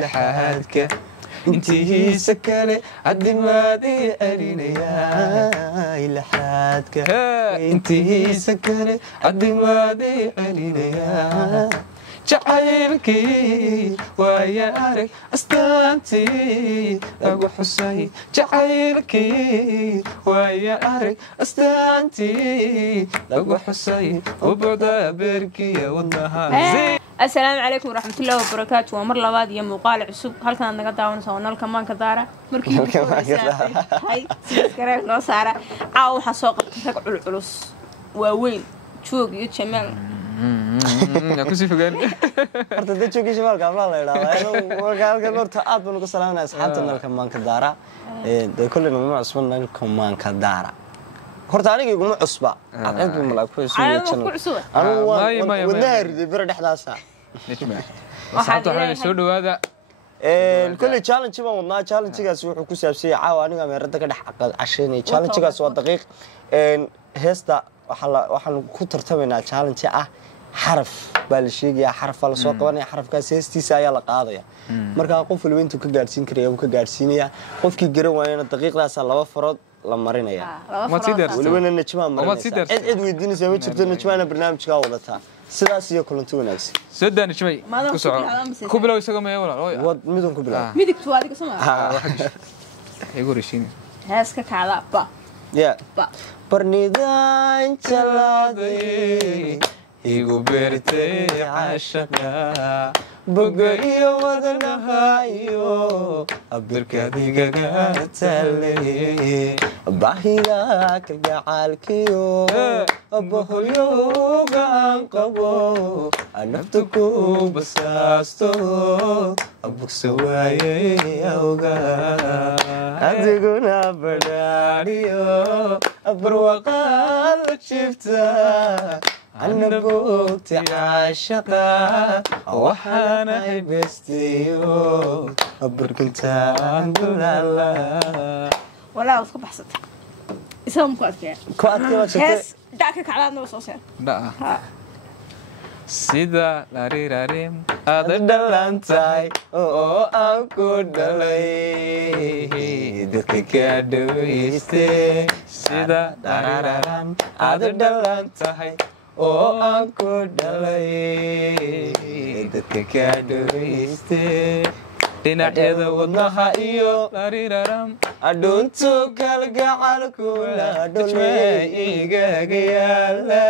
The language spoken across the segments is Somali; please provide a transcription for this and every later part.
لحادك انتي سكالي عدمادي أرينيا لحادك انتي سكالي عدمادي أرينيا جعيلكي ويا أرك أستانتي أبو حسين جعيلكي ويا أرك أستانتي أبو حسين وبعدا بركي والنهار السلام عليكم ورحمة الله وبركاته ومر لباد يا مقال عسوب هل كان نقد داون سوينا كمان كدارة مركي هاي سكرك لو سارة أو حسوق تقع العروس ووين شوق يتشمل كوسي فقال horta dad joogay shimaalka amla la yiraahdo warkaalka horta aad baan ugu salaamaynaa asxaabtana kamaan ka daara ee kullu ma cusbana kamaan ka daara horta aniga iguma cusba aqoontu malaku soo anigu wadnaaridi bir dhexdaasa nijma asxaabta waxaan soo dhawaada kullu challenge baan wadnaa challenge-gaas wuxuu ku saabsan yahay caawa aniga meerada ka dhex casheynay challenge-gaas waa daqiiq heesta waxaan ku tartamaynaa challenge ah حرف بالشيء حرف على سوق وانا حرف كاسيستي سايا لقاضية مركا قف الوينتو كجارسين كريا وكجارسينيا قف كي جرو وانا دقيقة ناس الله فرض لما رينا يا ما تقدر ولوين النجمان مرينا عد ويديني سويت شفت النجمان برنامج كاولتها سلاسية كلنتو ناكسي سدان شوي كوبلا ويسقى ما يولا ود ميدون كوبلا ميدك توادي كسمع يقول رشيني هاسك كعلا با يا برنيدان جلادي igu beertay caashaqna bogayo wadanahayo abirkadigaga talay bahiga kalgacalkiyo abahoyo gaan qabo anaftuku basaasto abuksa waayay awga adiguna badariyo abarwaqal jifta أنا بوقت عاشقة وحنا هبستيو أبرك أنت عند الله ولا أصبح حسد اسمه كواتك كواتك دعك على النصوص لا سيدا لاري راريم هذا دلانتاي أو أنكو دلي دقيقة دويستي سيدا لاري راريم هذا دلانتاي oo aan ku dhalay dadka ka dhawayste dhinacyada wadnaha iyo lariraram aduntu galgacalku la dhulmay igaga yaala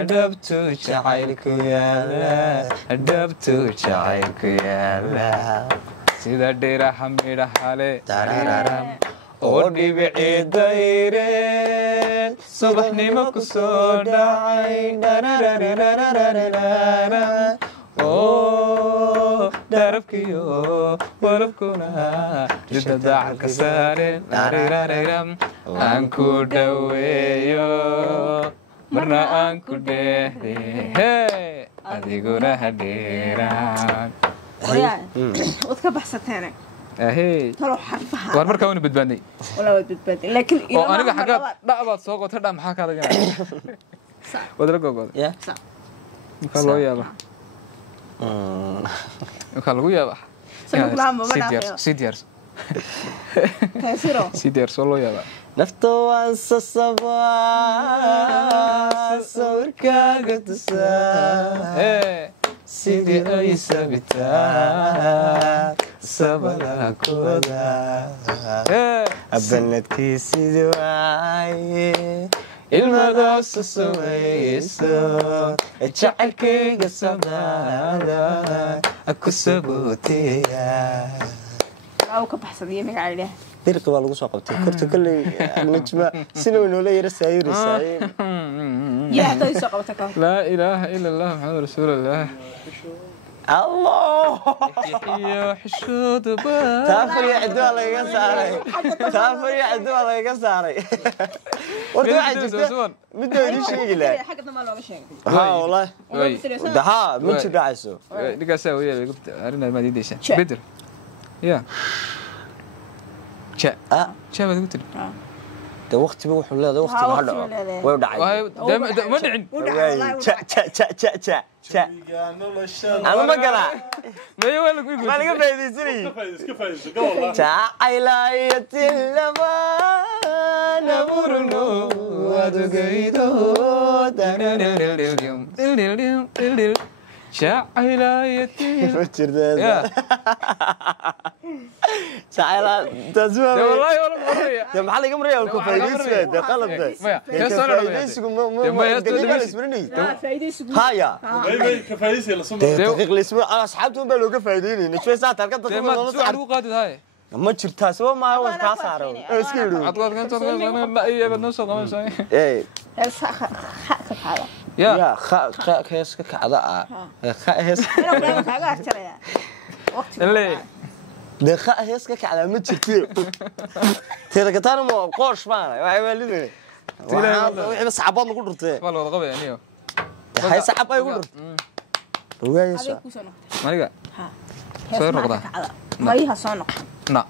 adabtu jacaylku yaala sida dhiraha midhahale tarararam oo dhibicii dayreen subaxnimo ku soo dhacay oo darabkiyo walabkuna jidda dacalka saareen lariraram aan ku dhaweeyo marna aan ku dheehde adiguna hadheeraan wadka baxsateena اهي war marka uu badbaadnay wala badbaadnay laakiin oo aniga xaga dhabaad soo qotay dham maxaa ka laga wadra gogood ya ka loo yaaba ka lagu yaaba sidiyars kaysiro sidiyars loo yaaba nafto waan sasabaa sawirkaaga tusaa sidii ay sabitaa sabala kooda abanadkii sidii waaye ilmadaas sumayso jacaylkayga samaada ku sabootiya aw ka baxsadiyay magaca dirqi baa lagu soo qabtay korta kale najma sino inoo yara saayiraysaa يا هذا يسقطك لا إله إلا الله محمد رسول الله الله يا حشود با تافر يا عدو الله يقصاري تافر يا عدو الله يقصاري ورد واحد جدا مدو يدي شيء لا حقنا ما لو شيء ها والله ده ها من شو عايزه دقا سوي قلت ارنا ما ديديش بدر يا شا ما قلت de waqtiba wuxuu leedahay waqti ma dhaco way dhacay ma dhicin cha ama ma gala mayo wala ku ma laga faa'iideysanay iska faa'iideyso go wallah jacaylayatin lama naburno adugaydo jacaylayatin jirdeeda jacayla tasma wallahi wala maraya de maxaa laga maraya ku faa'iideysan de qalad maya faa'iideysigu haya bay ka faa'iideysan la soo daqiiq lisma asxaabtu baa looga faa'iideynay nijay saata halka dadka ma soo ugu qaadid hay ma jirtaa soo ma wax ka saaro iska yidhi adwaad kan soo ma iyo badno soo qabanaysaa ya kha hees ka kacda kha hees de kha hees ka kacda ma jirto teeda ka taan ma qoosh baan waxay waalideen wixii saxaabad lagu dhurtay wala wada qabay aniyo hay saxaab ay ugu dhurtay ogaayso maniga soo noqda mariha soo noqda na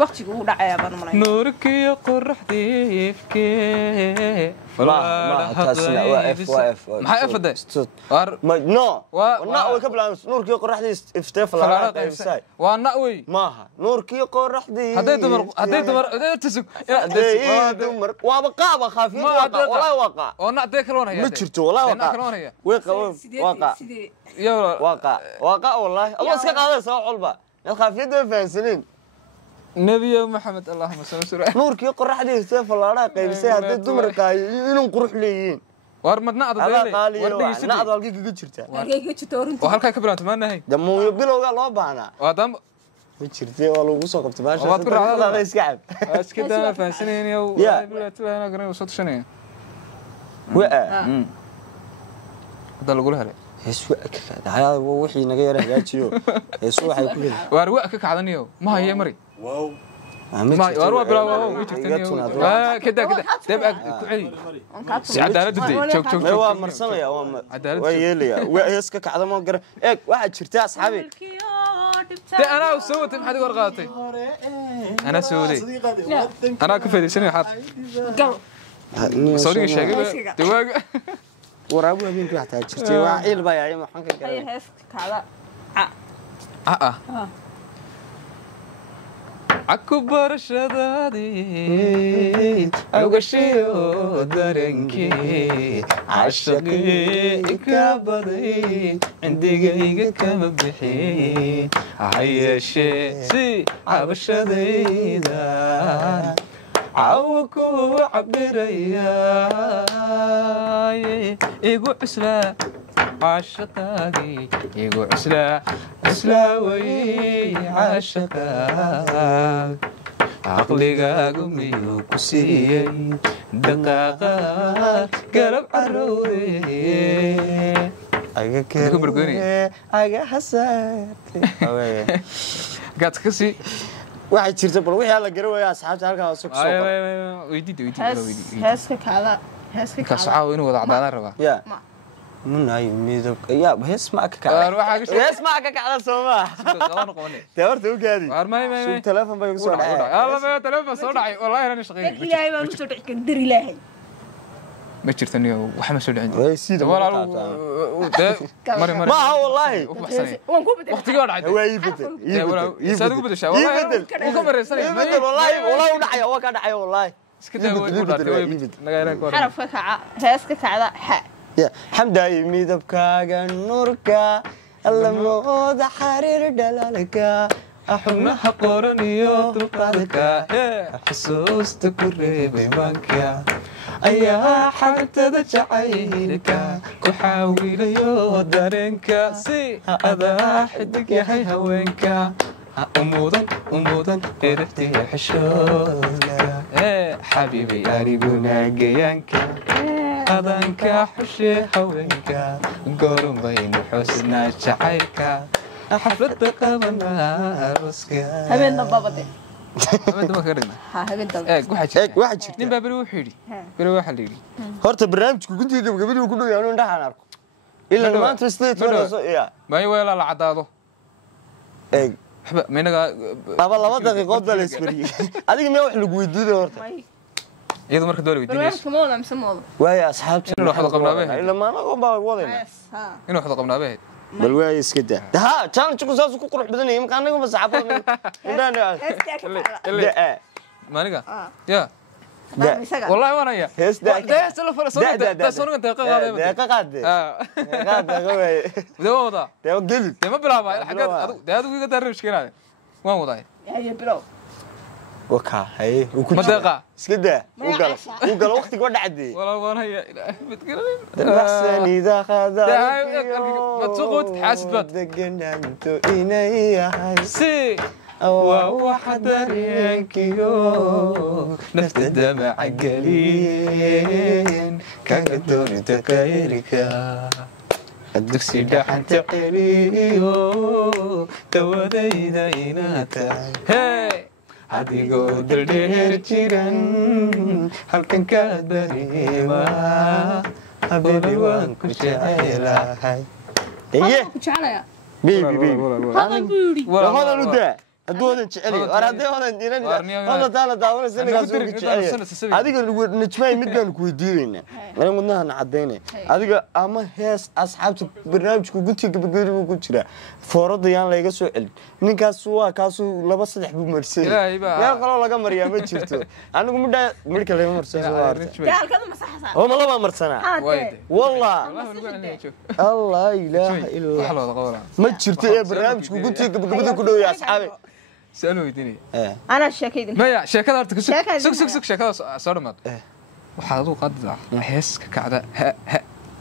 waqtigu uu dhacaya baan maray nuurkiyo qorraxdii ifkee ما تاسنا واف maxay afada war ma no na way ka bilaabay nuurkii qorraxdii ifteef la qaybsay waa na way maaha nuurkii qorraxdii haday dumar tasug waa qaaba khafiif wala waqa oo na day kaloon haya ma jirto wala waqa way waqa waqa wallahi Allah iska qaadaysa xulba meel khafiifada faansanin نبي محمد اللهم صل وسلم نوركي قرحدي سيف الله قيبسay hadii dumarka inuu qurux leeyeen war madna adadayay war dhigis nacad halkii kaga jirta halkii jirto oo halka ka bilaanto maanahay damoo bilowga loo baana waa dam ma jirtay oo lagu soo qabtay baasha waad ku raacdaa iska cab iska daa faansanayeen oo bilaatana garan soo tashanay hada lagu helay heesu ka kacday wixii naga yar hagaajiyo heesu waxay ku leeyahay war waa ka kacdaniyo ma haye mari wow ما يروى بلا واو كده تبقى كعي عدالة دي شوف هو مرسليا هو ويليا ويسك كعده ما قر ايه واحد جرتي اصحابي انا وسويت ما حد ورقاتي انا سوري انا كفايدسني حط سوري شيغ دواق ورابو هبين ku xataa jirtay waa ciil baa yaay maxaan ka garay hees kacda أكبر شدادي أوغشيو درنكي عشقي كبدي عندي جيجا كمبحي عيشي سي عبشدي دا عوكو عبريا إيقو عسلا عاشقاقي يقول عسلاوي عاشقاق عقلي قومي وكسي دقاقا قلب عروري أجا حساتي قاعد كسي واحد شرطة بل وحي على قروة يا أصحابتي هالكا وسوق سوق ويدي هاسك هذا هاسك كسعاو إنه وضع عدانا ربا يا من هاي ميدك يا بهس معك كعب بهس معك كعب سوما تورت وقادي ما شو تلفون بيوصل الله ما تلفون صدعي والله أنا شغيل إلهي ما مسودع كندر إلهي ما شرتني وحنا مسود عندي ويسيد مري ما هو والله وقت يقعد عادي هو يبدل يبدل والله وكم رسالة يبدل والله ونحيا هو كان حيا والله حرف كعا هاسك كعدا ح يا حمدا يميدب كاغا نوركا اللمود حرير دلالكا أحنا حقورنيو تقالكا حسوستك الريبي مانكا أيها حمتد جعيلكا كحاوليو دارنكا سي هذا حدك يا هي هوينكا أمودا إرتي حشوكا حبيبي أريقنا قيانكا أذنك حشي حوينكا قرم بين حسنا جعيكا حفلت قبلنا رسكا هبين ضبابتي هبين ضبابتي هبين ضبابتي واحد شرطة نبا بلو حيري بلو واحد ليري هورتا برنامجكو كنتي قبل وكلو يعنون دحان أركو إلا ما ترستيت ولا يا ما يويلا العدادو waxba minaga laba daqiiqood baa la isbariyay adiga ma wax lagu weydiiday horta iyadu marka doole weydiinayso barnaamijka ma samoodo waay asxaabtii inuu waxda qabnaabe ila ma anagu baa wadayna inuu waxda qabnaabe bal waay iska daa ha challenge ku saas ku qurux badan yahay marka anagu ma saxaabada indhaan maniga ya isaga والله وانا يا هيس ده ده سلف فرصه ده سونغ انت قاده دقيقه قاده قاده ده وضع ده قلت ده ما بلعب حاجات ده ادو يقدر مشكله وين وضع يا بلو وكا هي ما دقه اسكده وقال وقتك ودا عدي والله وانا يا بتقولين احسن اذا خذ ما تسقط حاسد بات دقنا انت اني سي واحد رينكيو نفت الدمع قليل كقدر تكايركا الدكسي دحن تقريو تودينا إناتا هاي هادي قدر دير جيران هل كان كادريما حبيبي وانكو شعيلا هاي ايه كجعليا بيبي هذا بيري هذا ندا adoodan jecel war haday hodan dinan hada taala daawada sanaga soo jecel adiga nijmay mid baan ku weydiinayna anigu wadnahan cadeynay adiga ama hees asxaabta barnaamijku guntiga gabagabada ku jira foorada yaan la iga soo celin ninkaas waa kaas laba saddex buu marsay yaa qalo laga mariyaa ma jirto anigu midka laga marsay halkada masaxsan oo ma laba marsana wallah allah ilaaha illa ma jirto ee barnaamijku guntiga gabagabada ku dhow yahay asxaabe سألوا يديني أنا شاكيد ما يا شاكد أرتك سك شاكد صار مات وحاضو قد حس كعدا ها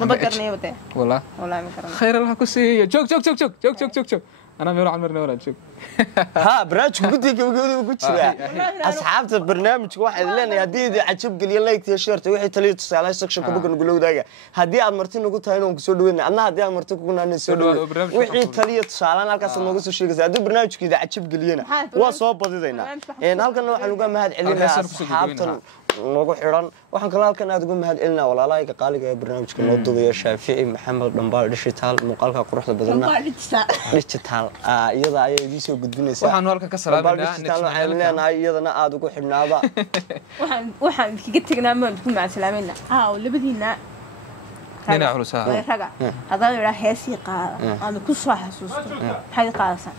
ما بكرني وده والله ما كرني خير الله كسي جوك أنا ميرو عمرنا ولا شوك ها برنامج قدي قلت أصحاب البرنامج واحد لنا هدي عجب قال يلا يكتشرت وحي تليت على سكشن كبقى نقول له هدي عمرتين قلت هاي نقول سودوين أنا هدي عمرتين كنا نسودو وحي تليت على نالكاس نقول شيء هدي برنامج كذا عجب قال لنا وصوب بدينا يعني هالكن نوع لقى ما هاد علينا أصحاب noogu xiran waxaan kala halkan aad ugu mahad celinaa walaalahayga qaaliga ee barnaamijka noo duubaya Shaafici Maxamed Dhambaal digital muuqaalka quruxda badan digital iyada ay idin soo gudbinaysaa waxaan halka ka salaaminaa iyadana aad ugu xidhnaaba waxaan kaga tagnaa ma ku macsalaamayna labadiina nina xulusa raga hadaan ila heesi qaada aan ku soo xasuusto maxay qaadaysan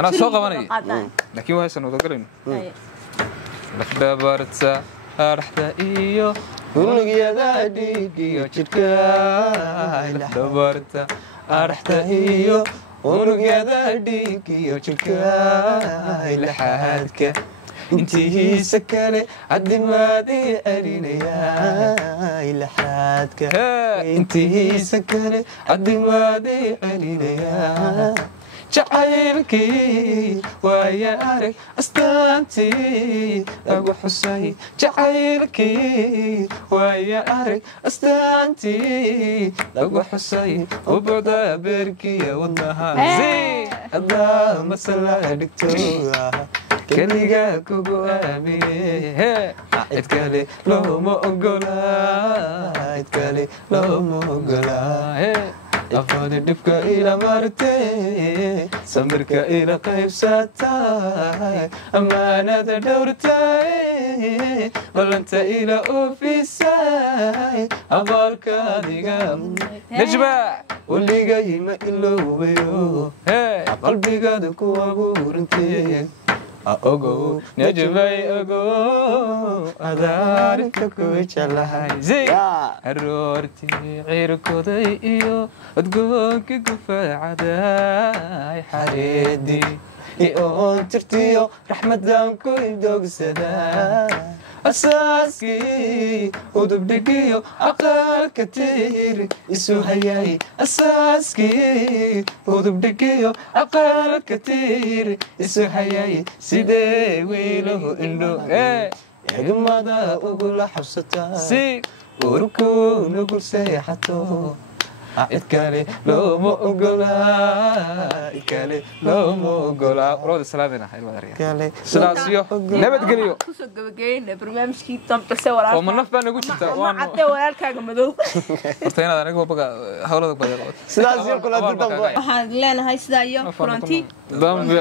أنا سوق غني لكن هو هسه نوتقلين لخبرتها أرحت إيو ونقيا ذادي كيو تشكاي لخبرتها أرحت إيو ونقيا ذادي كيو تشكاي لحادك انتي سكالي عدي ما دي أرينيا لحادك انتي سكالي عدي ما دي أرينيا جعيلكي ويا أرك أستانتي أبو حسين جعيلكي ويا أرك أستانتي أبو حسين وبعدا بركي والنهار زين اللهم صل على دكتور كليجا كوكو أبي اتكالي لو مقولا اتكالي لو مقولا أفضل دبكة إلى مرتين سمرك إلى قيب ساتاي أما أنا دورتاي ولا أنت إلى أوفيساي أبالك ديقام نجمع واللي جاي ما إلا وبيو قلبي قادك وابورنتين أوغو نجمعي أوغو أدارك كويش اللهاي زي الرورتي غير كودي إيو أدقوك قفا عداي حريدي إيون ترتيو رحمة دامكو يدوك سدا أساسكي ودبدقيو أقل كتير إسو هياي أساسكي ودبدقيو أقل كتير إسو هياي سيدي ويلو إلو يقمادا أقول حبستا وركو نقول سيحتو إتكالي لو مقولا إتكالي لو مقولا روض السلامنا هاي المدرية سلاسيو نبت قليو kusoo gabagabeynaa barnaamijkii dambalse walaalka ومن نف بان ugu jirta ma cadde walaalkaaga madow horta inaad aniga baga hawlada badan sidaas iyo kala dambe waxaan leenahay sidaa iyo kulanti dambe